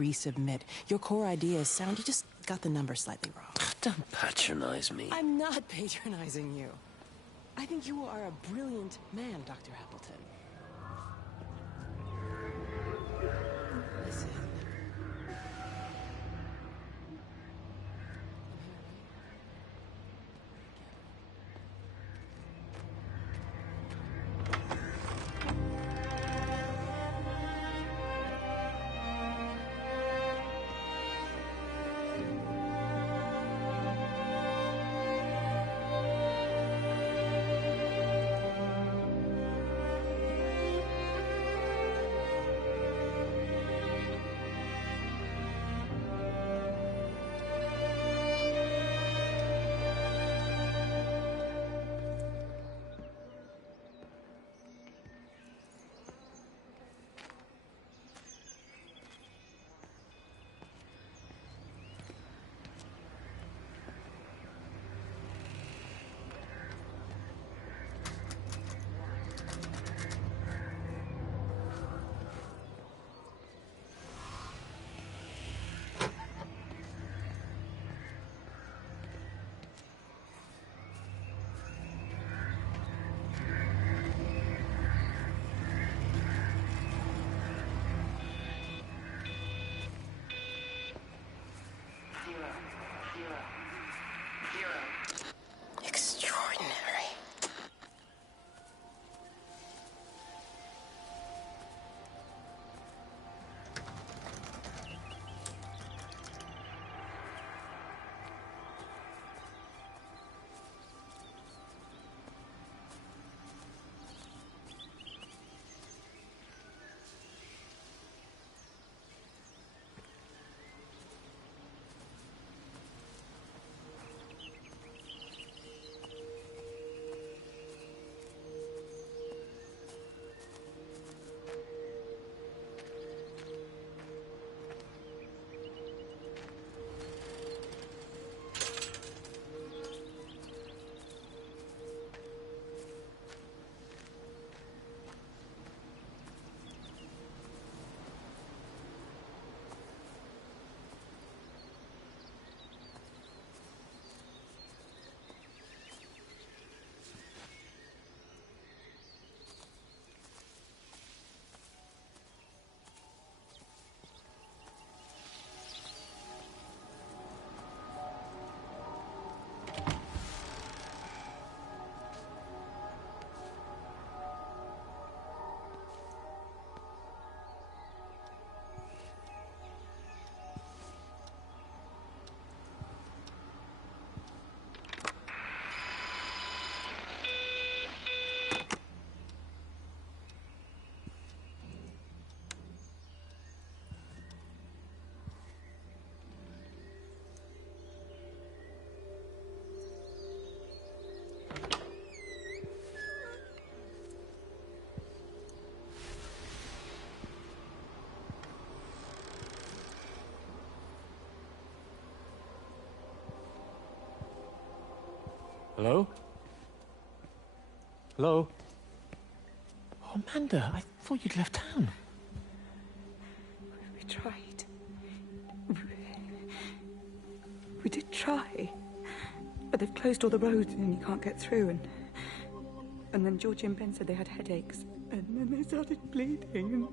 resubmit. Your core idea is sound, you just got the number slightly wrong. Don't patronize me. I'm not patronizing you. I think you are a brilliant man, Dr. Appleton. Listen. Extraordinary. Hello? Hello? Oh, Amanda, I thought you'd left town. We tried. We did try. But they've closed all the roads and you can't get through. And then Georgie and Ben said they had headaches. And then they started bleeding.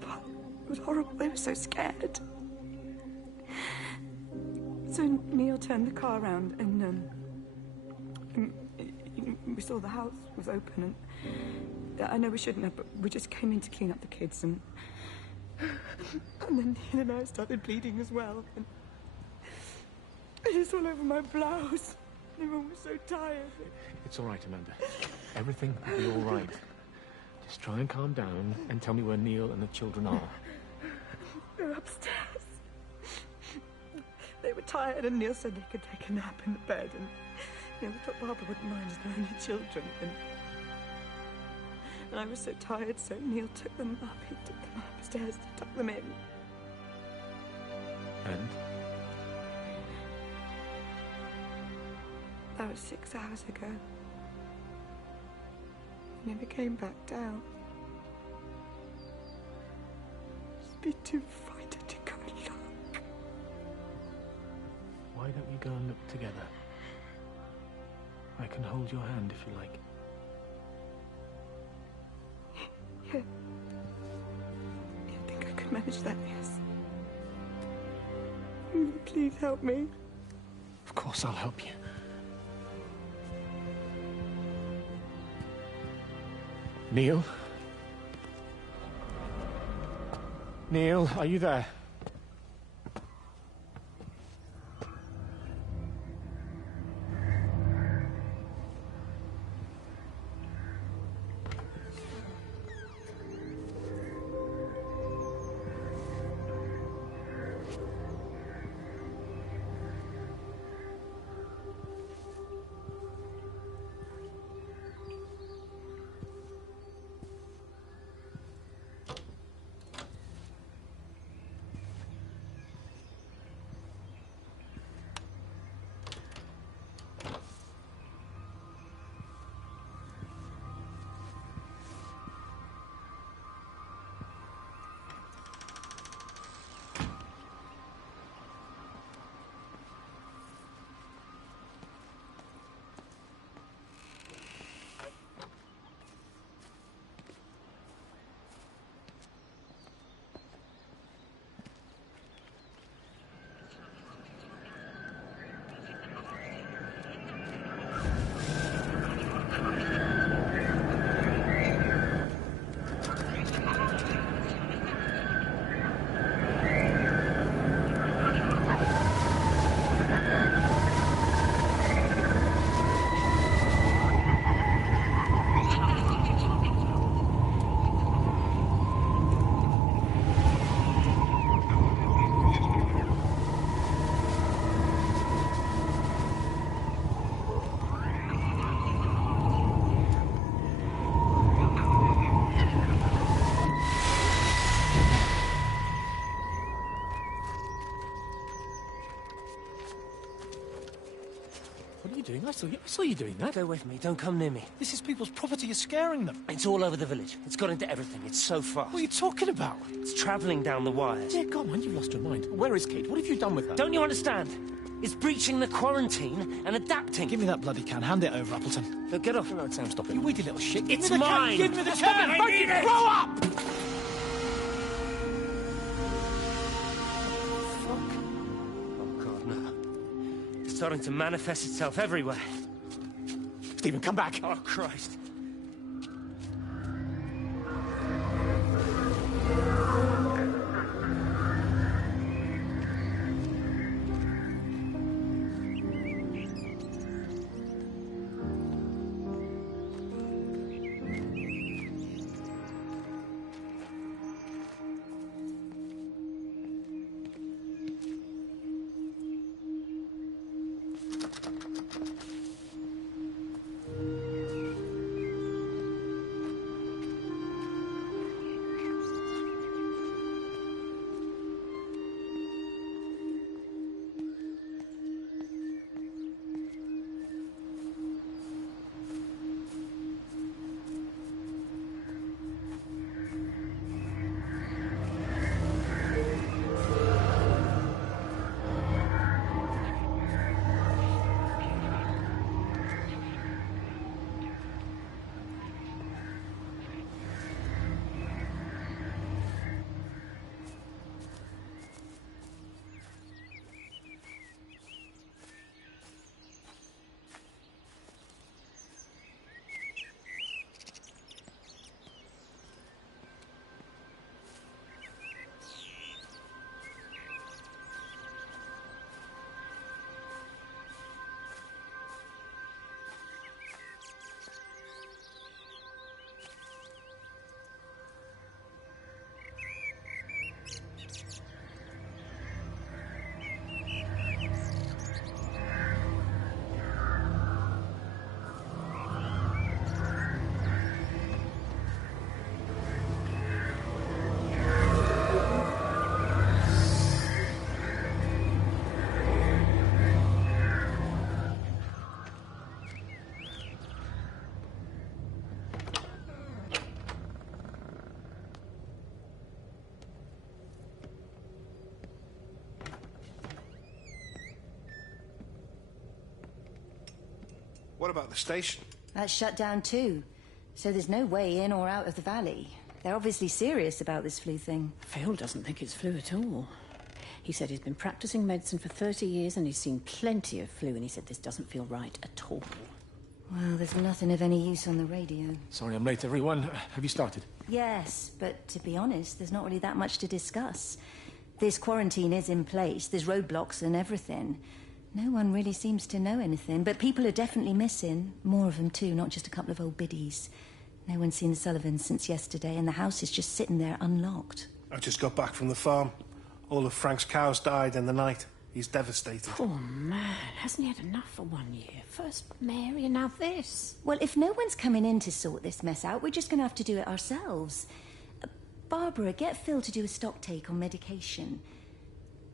But it was horrible. They were so scared. So Neil turned the car around and we saw the house was open and I know we shouldn't have, but we just came in to clean up the kids and then Neil and I started bleeding as well and it's all over my blouse. Everyone was so tired. It's all right, Amanda. Everything will be all right. Just try and calm down and tell me where Neil and the children are. They're upstairs. They were tired and Neil said they could take a nap in the bed and we thought Barbara wouldn't mind as they're only children and I was so tired so Neil took them up. He took them upstairs to tuck them in. And? That was 6 hours ago. He never came back down. I'd be too frightened to go and look. Why don't we go and look together? I can hold your hand if you like. Yeah. I think I could manage that, yes. Please help me. Of course I'll help you. Neil? Neil, are you there? What are you doing? I saw you doing that. Stay away from me. Don't come near me. This is people's property. You're scaring them. It's all over the village. It's got into everything. It's so fast. What are you talking about? It's travelling down the wires. Dear God, man, you've lost your mind. Where is Kate? What have you done with her? Don't you understand? It's breaching the quarantine and adapting. Give me that bloody can. Hand it over, Appleton. No, get off. No, Sam, stop it. You weedy little shit. Give It's me the mine. Can. Give me the Stop can. it. I need it. Grow up! Oh, God, no. It's starting to manifest itself everywhere. Stephen, come back. Oh, Christ. What about the station? That's shut down too. So there's no way in or out of the valley. They're obviously serious about this flu thing. Phil doesn't think it's flu at all. He said he's been practicing medicine for 30 years and he's seen plenty of flu, and he said this doesn't feel right at all. Well, there's nothing of any use on the radio. Sorry I'm late, everyone. Have you started? Yes, but to be honest, there's not really that much to discuss. This quarantine is in place, there's roadblocks and everything. No one really seems to know anything, but people are definitely missing. More of them too, not just a couple of old biddies. No one's seen the Sullivans since yesterday, and the house is just sitting there unlocked. I just got back from the farm. All of Frank's cows died in the night. He's devastated. Poor man, hasn't he had enough for 1 year? First Mary and now this. Well, if no one's coming in to sort this mess out, we're just going to have to do it ourselves. Barbara, get Phil to do a stock take on medication.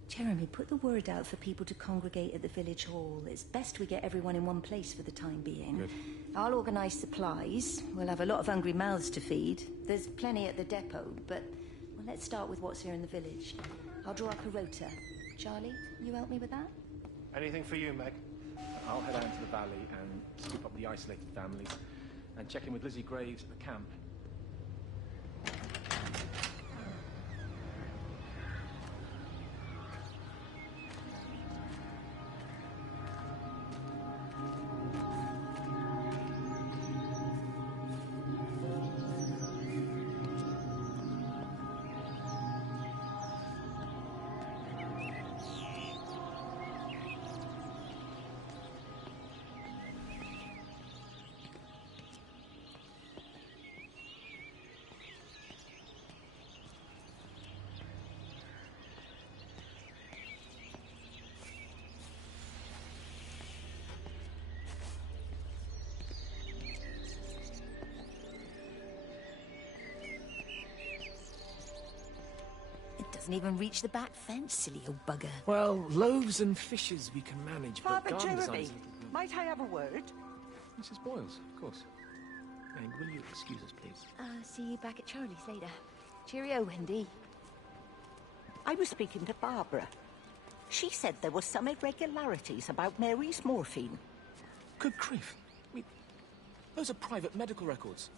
Jeremy, put the word out for people to congregate at the village hall. It's best we get everyone in one place for the time being. Good. I'll organise supplies. We'll have a lot of hungry mouths to feed. There's plenty at the depot, but well, let's start with what's here in the village. I'll draw up a rota. Charlie, you help me with that? Anything for you, Meg? I'll head out into the valley and scoop up the isolated families and check in with Lizzie Graves at the camp. Doesn't even reach the back fence, silly old bugger. Well, loaves and fishes we can manage, but Father garden Jeremy, designs... might I have a word? Mrs. Boyles, of course. Meg, will you excuse us, please? See you back at Charlie's later. Cheerio, Wendy. I was speaking to Barbara. She said there were some irregularities about Mary's morphine. Good grief. I mean, those are private medical records.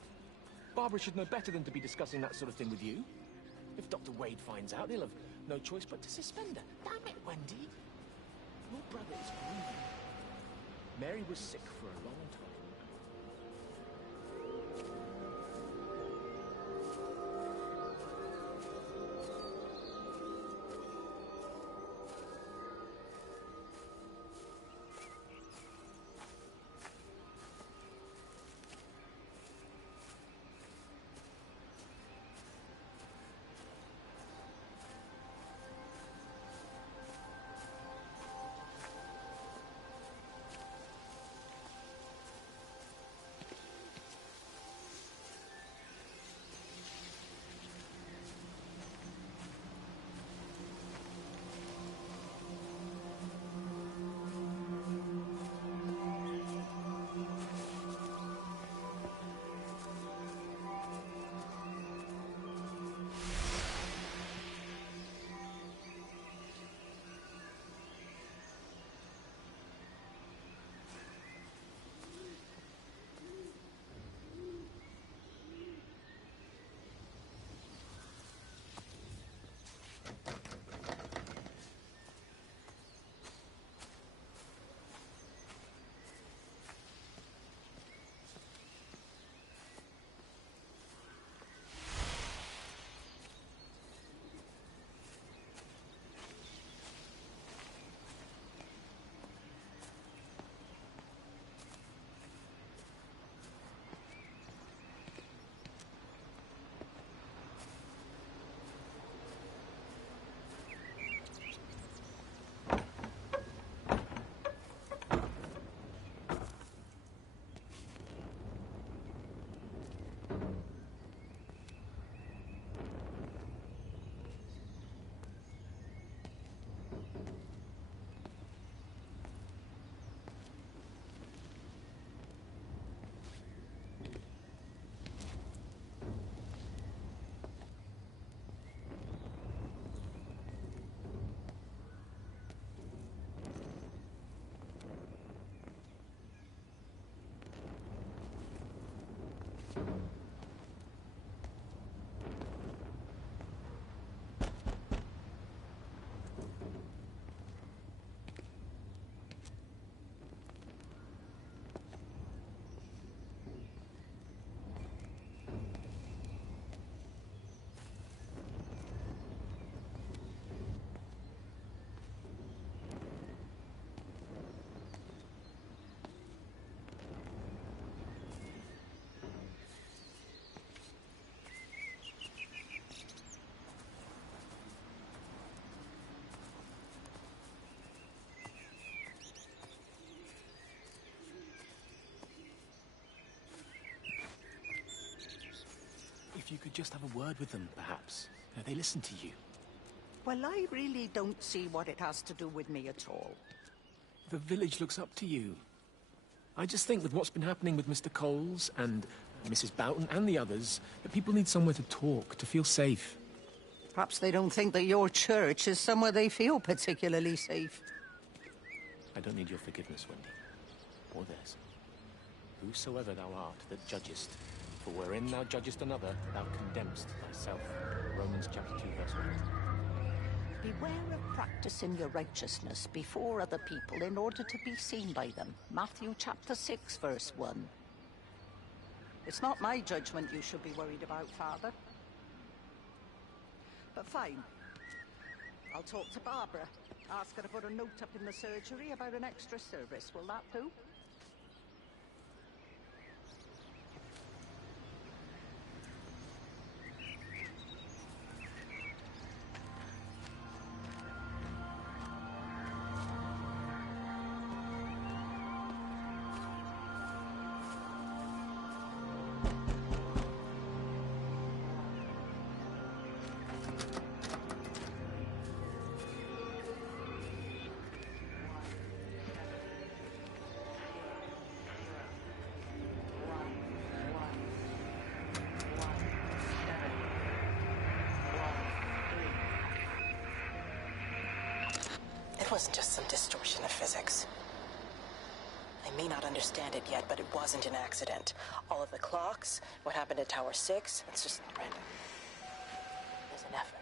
Barbara should know better than to be discussing that sort of thing with you. If Dr. Wade finds out, he'll have no choice but to suspend her. Damn it, Wendy. Your brother is grieving. Mary was sick for a long time. if you could just have a word with them, perhaps. You know, they listen to you. Well, I really don't see what it has to do with me at all. The village looks up to you. I just think with what's been happening with Mr. Coles and Mrs. Boughton and the others, that people need somewhere to talk, to feel safe. Perhaps they don't think that your church is somewhere they feel particularly safe. I don't need your forgiveness, Wendy. Or theirs. Whosoever thou art that judgest, for wherein thou judgest another, thou condemnest thyself. Romans chapter 2, verse 1. Beware of practicing your righteousness before other people in order to be seen by them. Matthew chapter 6, verse 1. It's not my judgment you should be worried about, Father. But fine. I'll talk to Barbara. Ask her to put a note up in the surgery about an extra service. Will that do? It wasn't just some distortion of physics. I may not understand it yet, but it wasn't an accident. All of the clocks, what happened at Tower 6, it's just random. There's an effort.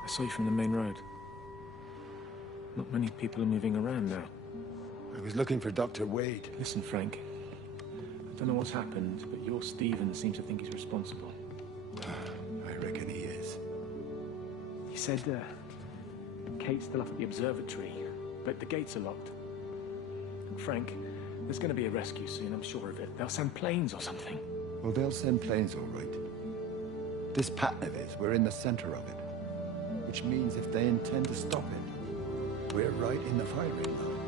I saw you from the main road. Not many people are moving around now. I was looking for Dr. Wade. Listen, Frank. I don't know what's happened, but your Stephen seems to think he's responsible. I reckon he is. He said, Kate's still up at the observatory, but the gates are locked. Frank, there's going to be a rescue soon, I'm sure of it. They'll send planes or something. Well, they'll send planes, all right. This pattern of his, we're in the center of it. Which means if they intend to stop it, we're right in the firing line.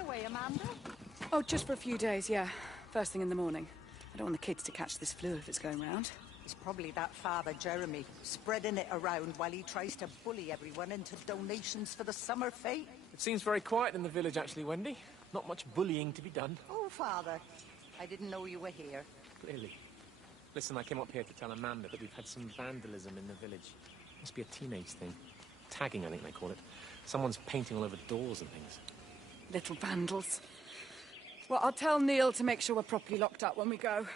away, Amanda? Oh, just for a few days, yeah. First thing in the morning. I don't want the kids to catch this flu if it's going round. It's probably that father, Jeremy, spreading it around while he tries to bully everyone into donations for the summer fete. It seems very quiet in the village, actually, Wendy. Not much bullying to be done. Oh, Father, I didn't know you were here. Clearly. Listen, I came up here to tell Amanda that we've had some vandalism in the village. Must be a teenage thing. Tagging, I think they call it. Someone's painting all over doors and things. Little vandals. Well, I'll tell Neil to make sure we're properly locked up when we go.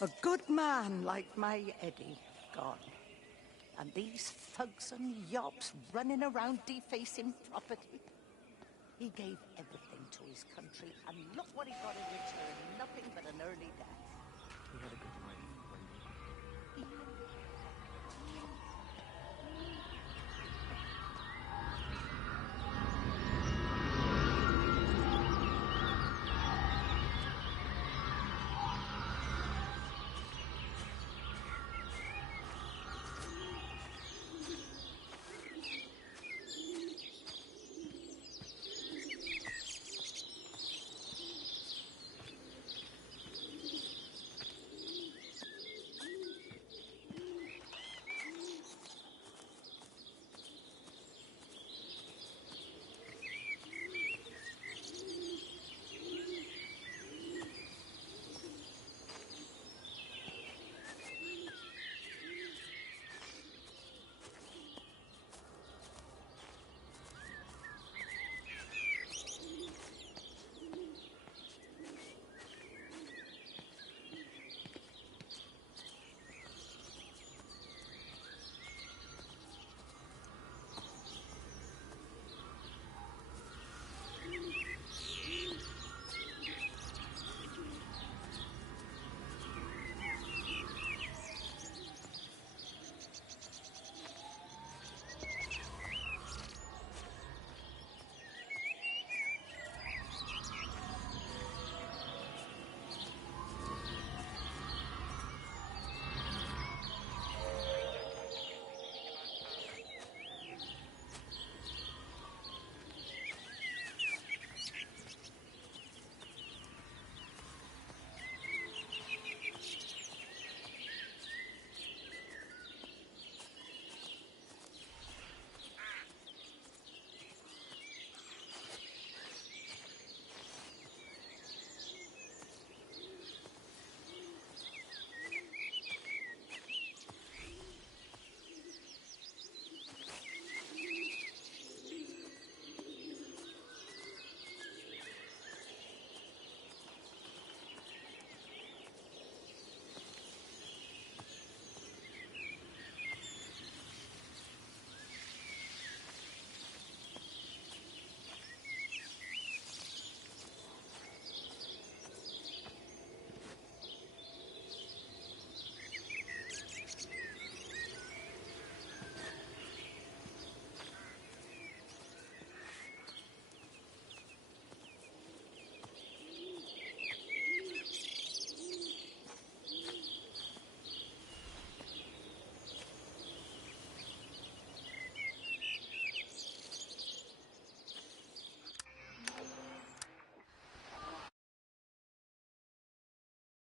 A good man like my Eddie gone. And these thugs and yops running around defacing property. He gave everything to his country, and look what he got in return. Nothing but an early death. He had a good life, Wendy. He had